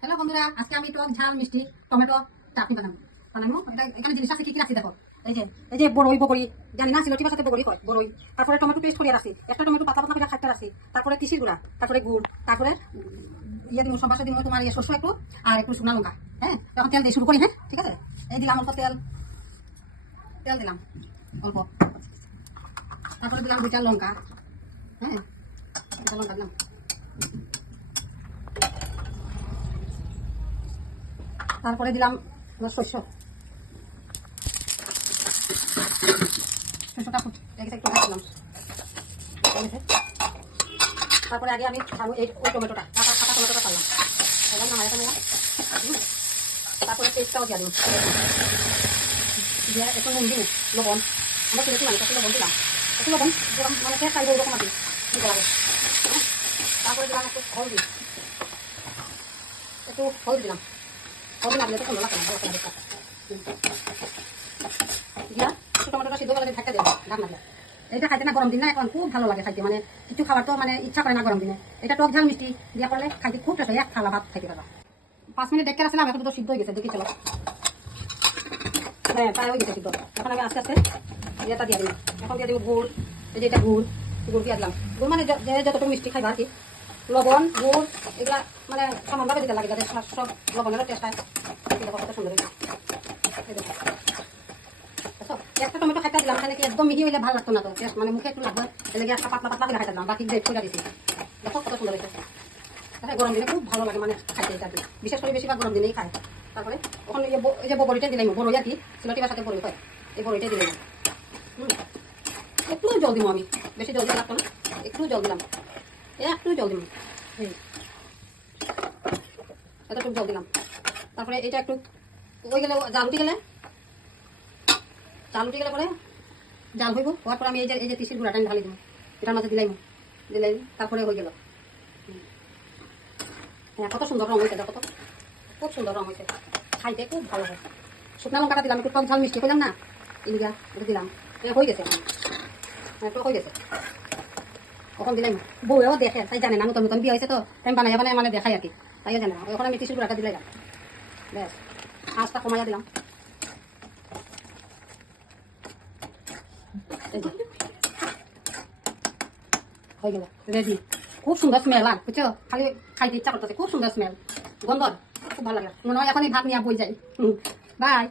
Hello বন্ধুরা, আজকে আমি টক ঝাল মিষ্টি টমেটো চাটনি বানাবো। এটা এখানে জিনিস আছে কি কি রাখছি দেখো। এই যে বড়ই বগরি, জানি না সিলটি ভাষাতে বগরি হয়, বড়ই। তারপরে টমেটো পেস্ট করে রাখছি, একটা টমেটো পাতলা পাতলা করে খাটতে রাখছি। তারপরে তিসির গুঁড়া, তারপরে গুড়, তারপরে ইয়ে দিব সব বাসা দিব তোমার ইয়ে শস্য একটু আর একটু শুকনা লঙ্কা। হ্যাঁ, তখন তেল দিয়ে শুরু করি। হ্যাঁ ঠিক আছে, এই দিলাম অল্প তেল দিলাম অল্প, তারপরে দিলাম দুইটা লঙ্কা। হ্যাঁ, দুইটা লঙ্কা দিলাম, তারপরে দিলাম শস্যটা একটু ভাজলাম। তারপরে আগে আমি ওই টমেটোটা কাটা টমেটোটা পারলাম না মায়ের নিলাম। তারপরে পেস্টটাও দিয়ে দিলাম, দিয়ে একটু নুন দিন, লবণ, আমরা কিনেছি মানে একটু লবণ দিলাম, একটু লবণ যেরকম মানে খেয়ে খাইবো ওরকম আর কি দিতে লাগে। হ্যাঁ, তারপরে দিলাম একটু হলদি, দিলাম। হলদি না দিলে তো সুন্দর লাগবে না, ভালো করে দিয়া একটু টমেটোটা সিদ্ধ করে ঢাকা দেবো, ঢাকনা দিয়ে। এটা খাইতে না গরম দিন না এখন খুব ভালো লাগে খাইতে, মানে কিছু খাবার তো মানে ইচ্ছা করে না গরম দিনে। এটা টক ঝাল মিষ্টি দিয়া করলে খাইতে খুব টেস্ট, এক থালা ভাত খাইতে পারবা। 5 মিনিট দেখে আসলাম, এখন তো সিদ্ধ হয়ে গেছে, দেখি চলো। হ্যাঁ প্রায় হয়ে গেছে সিদ্ধ। এখন আমি আস্তে আস্তে ইয়েটা দিয়ে দিলাম, এখন দিয়ে দিব গুড়। এই যে এটা গুড় দিয়ে দিলাম। গুড় মানে যে যতটুকু মিষ্টি খাইবা আর কি। লবণ গুড় এগুলা মানে সমানভাবে দিতে লাগে, যাতে সব লবণেরও টেস্ট হয়। কত সুন্দর হয়েছে। একটা টমেটো খাইতে দিলাম, এখানে কি একদম মিহি হইলে ভালো লাগতো না, তো মানে মুখে একটু লাগবে, এলাকা একটা পাতলা পাতলা করে খাইতে দিলাম, বাকি গ্রেট করে দিচ্ছি। দেখো কত সুন্দর হয়েছে। গরম দিনে খুব ভালো লাগে মানে খাইতে, এটা বিশেষ করে বেশিরভাগ গরম দিনেই খায়। তারপরে ওখানে এই যে বড়িটা দিলাম, বড়ই আর কি সিলটি ভাষাতে বড়ই হয়, এই বড়িটাই দিলাম। একটু জল দিব আমি, বেশি জল দিতে লাগতো না, একটু জল দিলাম, একটু জল দিব, এতটুকু জল দিলাম। তারপরে এটা একটু ওই গেলে জাল উঠে গেলে পরে জাল হইব, হওয়ার পর আমি এই যে তিসির গুঁড়াটা আমি ঢালি দিব, এটার মাঝে দিলাই, তারপরে হয়ে গেল। হ্যাঁ কত সুন্দর রং হয়েছে, দেখো তো খুব সুন্দর রং হয়েছে, খাইতে খুব ভালো হয়। শুকনা লঙ্কাটা দিলাম, একটু টক ঝাল মিষ্টি করলাম না, ইলিগা এটা দিলাম, হয়ে গেছে এখন। হ্যাঁ তো হয়ে গেছে, ওখান দিলাম। বউও দেখে, তাই জানে না, নতুন নতুন বিয়ে হয়েছে তো, আমি বানাই মানে দেখাই আর কি, তাইও জানে না। ওখানে আমি তিসির গুঁড়াটা দিলাম, ব্যাস আঁচটা কমাইয়া দিলাম। হয়ে গেল রেডি। খুব সুন্দর স্মেল, আর বুঝছো খালি খাইতে ইচ্ছা করতেছে, খুব সুন্দর স্মেল, গন্ধ খুব ভালো লাগে। মনে হয় এখনই ভাত নিয়ে বই যাই। বাই।